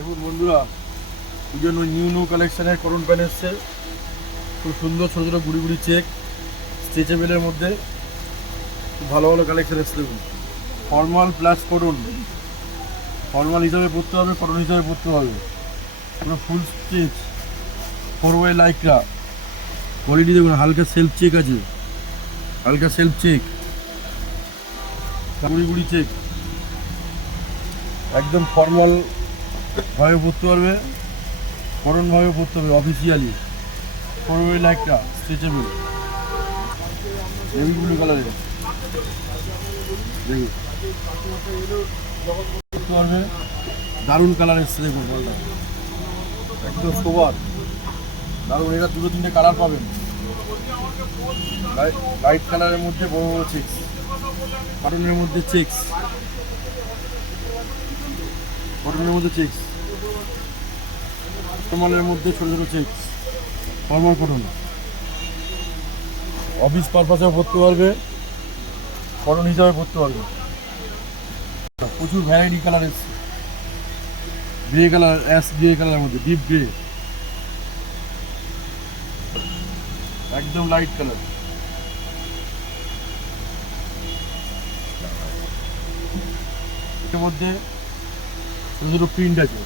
দেখুন বন্ধুরা, পুজোর নিউ কালেকশনের কটন প্যান্ট এসছে। খুব সুন্দর ছোটো ছোটো গুড়ি গুড়ি চেক স্ট্রেচেবেলের মধ্যে খুব ভালো ভালো কালেকশন এসছে। দেখুন, ফর্মাল প্লাস কটন, ফর্মাল হিসাবে পরতে হবে, কটন হিসাবে পরতে হবে। পুরো ফুল স্ট্রেচ 4 লাইকরা কোয়ালিটি। দেখুন, হালকা সেলফ চেক আছে, হালকা সেলফ চেক, গুড়ি গুড়ি চেক, একদম ফর্মাল ভাবে পরতে পারবে, কটন ভাবে পরতে হবে অফিসিয়ালি। 4 লাইকরা স্ট্রেচেবল নেভি ব্লু কালারের, দেখুন পরতে পারবে। দারুণ কালার এসছে, দেখুন বলটা একদম সোবার দারুণ। এটা 2-3টে কালার পাবেন। লাইট কালারের মধ্যে বড় বড় চেক্স, কটনের মধ্যে চেক্স, কটনের মধ্যে চেক্স, ফর্মালের মধ্যে ছোটো ছোটো চেক্স, ফর্মাল কটন। অফিস পারপাসেও পরতে পারবে, কটন হিসাবে পরতে পারবে। প্রচুর ভ্যারাইটি কালার এসছে। গ্রে কালার, অ্যাশ গ্রে কালারের মধ্যে, ডিপ গ্রে, একদম লাইট কালার। এর মধ্যে ছোটো ছোটো প্রিন্ট আছে।